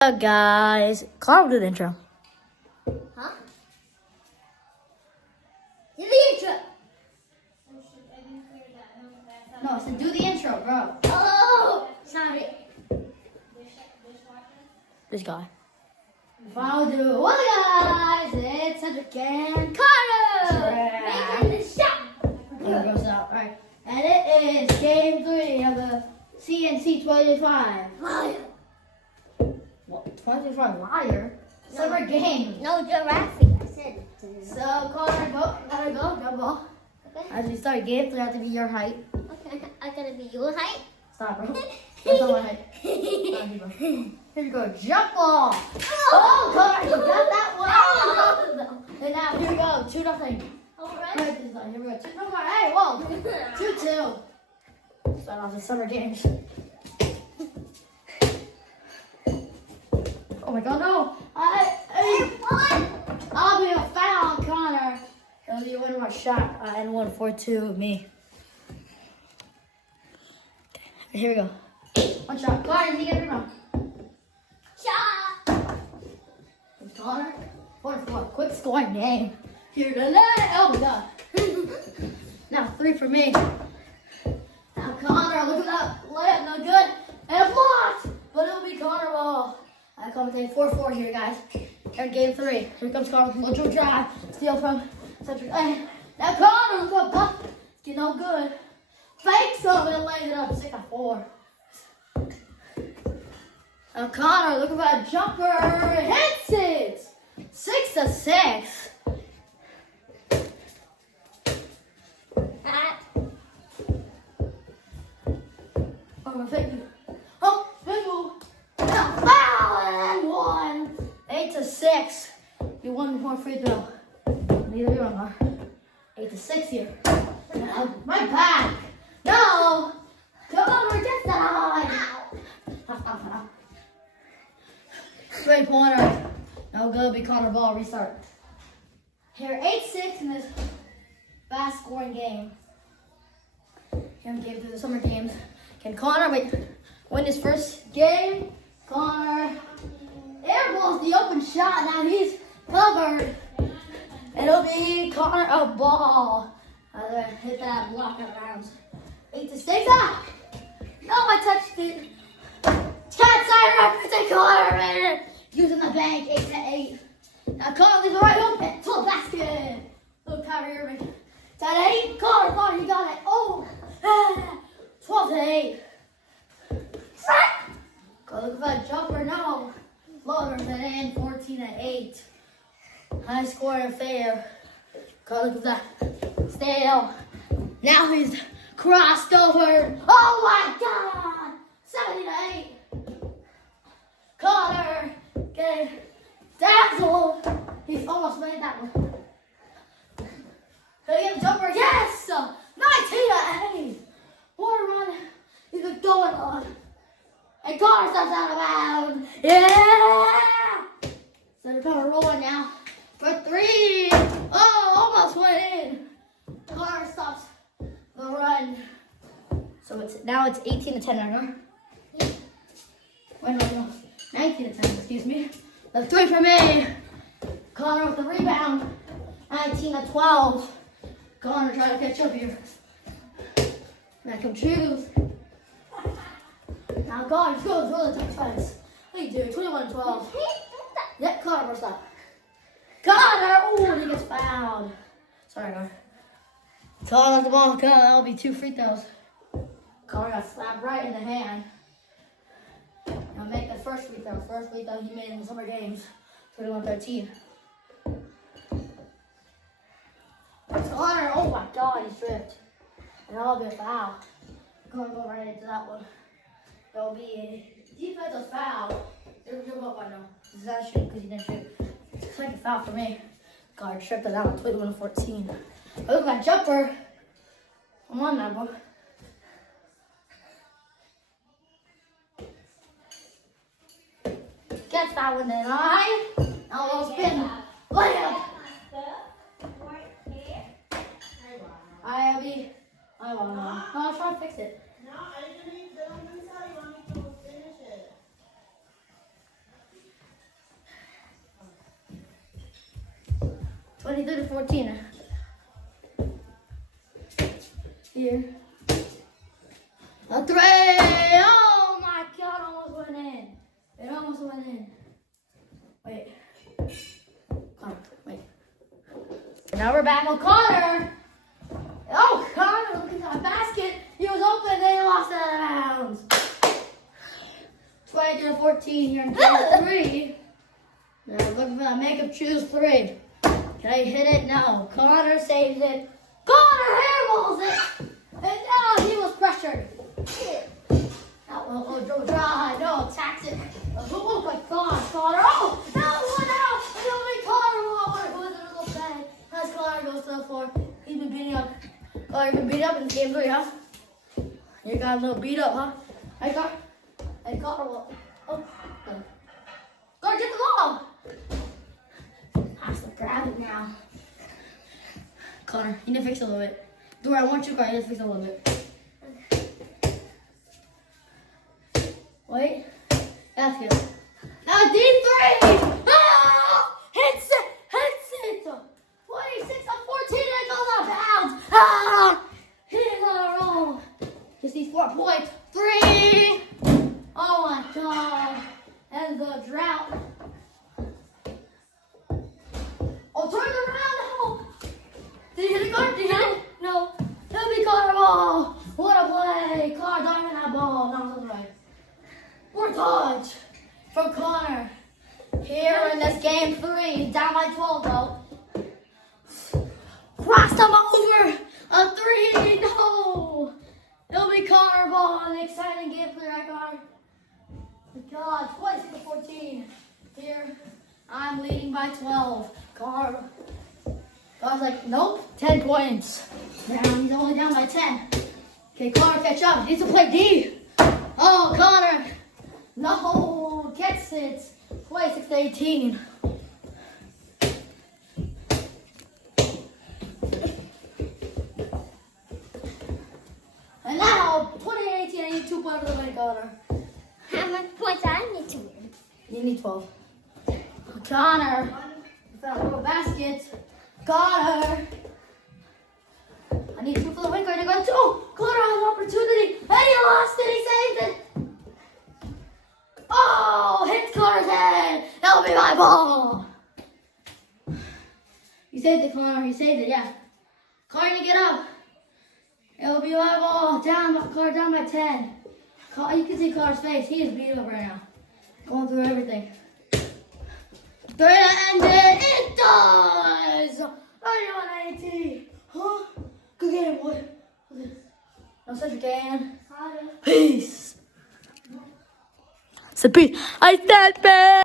Hello guys, Carl do the intro. Huh? Do the intro. No, so do the intro, bro. Oh, sorry. This guy. I'll do. What guys? It's Cedric and Carter. Making the shot. There goes out. Alright. And it is game 3 of the CNC 25. Liar. What? 25 liar? Summer game. No, giraffe. I said. So Carter, gotta go, jump ball. Okay. As we start game 3, have to be your height. Okay. I gotta be your height. Stop, bro. That's not my height. Here you go, jump ball. Oh, Carter, you got that one. And now here we go, 2-0. Alright. Here we go, 2 no more. Hey, whoa, 2-2. Start off the summer games. Oh my God, no! I'll be a foul, Connor. It'll be one more shot and 1-4-2 of me. Okay, here we go. One shot. Connor, you get a rebound. Shot. And Connor, 4-4. Quick scoring game. Here to net. Oh my God. Now 3 for me. Now Connor, look at that layup, no good. And blocked, but it'll be Connor ball. I commentate 4-4 here, guys. Here in game 3. Here comes Connor from Little Drive. Steal from Cedric. Now Connor, look up. Buck. It's getting all good. Fakes him and lays it up. 6-4. Now Connor, look at that jumper. Hits it. 6-6. Oh, I'm faking. Oh, big move. Foul and 1. 8-6. You won more free throw. Neither you are. 8-6 here. My back. No. Come on, we're just on. 3-pointer. No good. Be Connor ball. Restart. Here, 8-6 in this fast scoring game. Here in game 3 of the summer games. Can Connor win his first game? Connor airballs the open shot. Now he's covered. It'll be Connor a ball. Hit that block out of bounds. 8-6. Ah! No, I touched it. Cat side reference Connor. Using the bank. 8-8. Now Connor leaves it right open to the basket. Little Kyrie Irving. It's at 8. Connor, you got it. Oh. 12-8. Go look at that jumper. No. Floater been in. 14-8. High score and fair. Go look at that. Stale. Now he's crossed over. Oh my God. 70-8. Connor getting dazzled. He's almost made that one. Can he get a jumper? Yes. 19-8. What a run. He's going on. And Connor steps out of bounds. Yeah! So they're kind of rolling now for 3. Oh, almost went in. Connor stops the run. So now it's 18-10, right? Wait, no. 19-10, excuse me. The 3 for me. Connor with the rebound. 19-12. Connor trying to catch up here. Back come choose. Now Connor goes really tough defense. What are you doing? 21-12. Yep, Connor burst up. Connor! Oh, and he gets fouled. Sorry, Connor. Connor the ball. That'll be 2 free throws. Connor got slapped right in the hand. Now make the first free throw. First free throw he made in the summer games. 21-13. Connor! Oh my God, he stripped. And that'll be a foul. Connor go right into that one. There'll be a defensive foul. There's your vote right now. This is not shooting because you didn't shoot. It's like a foul for me. God, tripped it out. 21-14. Look at that jumper. Come on now, bro. Gets that one then, alright? Now we'll spin. Layup. I won't know. No, I'll try to fix it. No, I didn't need to. I'm going to tell you. Want me to finish it. 23-14. Here. A three! Oh my God, almost went in. It almost went in. Wait. Connor, wait. Now we're back on Connor. Oh, Connor, look at that basket. He was open, then he lost it out of bounds. 22-14 here in game 3. Now looking for that makeup choose 3. Can I hit it? No. Connor saves it. Connor handballs it! And now he was pressured. Now, dry. No, attacks it. Oh my God, Connor. Oh, now one out. And it'll be Connor. Oh, who is it? Little bag. As Connor goes to the floor. He's been beating up. Oh, you've been beat up in game 3, huh? You got a little beat up, huh? Hey, Connor. Hey, Connor. Oh, Connor, get the ball. Has to grab it now. Connor, you need to fix it a little bit. Dora, I want you, Connor. You need to fix it a little bit. Wait. That's good. Now, deep 3! Oh! Hits it! Hits it! 26 on 14, and it goes out of bounds. Ah! He's on a roll. Just needs 4 points. 3! Oh my God. And the drought. Oh, turn around now. Did he hit it, Connor? Did he hit it? No. It'll be Connor ball. What a play. Connor diving that ball. No, that's right. More dodge from Connor. Here in this game 3. He's down by 12 though. Crossed him over. A 3. No. It'll be Connor ball. An exciting game 3, right, Connor? God, 26-14. Here, I'm leading by 12. Connor. God's like, nope, 10 points. Now he's only down by 10. Okay, Connor, catch up. He needs to play D. Oh, Connor. No, gets it. 26-18. And now, 28-18, I need 2 points for the win, Connor. How much points I need to win? You need 12. Connor. That little basket. Connor. I need 2 for the win, Connor. I got 2. Connor has an opportunity. And he lost it. He saved it. Oh, hits Connor's head. That'll be my ball. You saved it, Connor. You saved it, yeah. Connor, you get up. It'll be my ball. Connor down by 10. You can see Connor's face. He is beat up right now. Going through everything. They're gonna end it. It does. 31-18. Huh? Good game, boy. No Cedric again. Peace. Say peace. I said peace.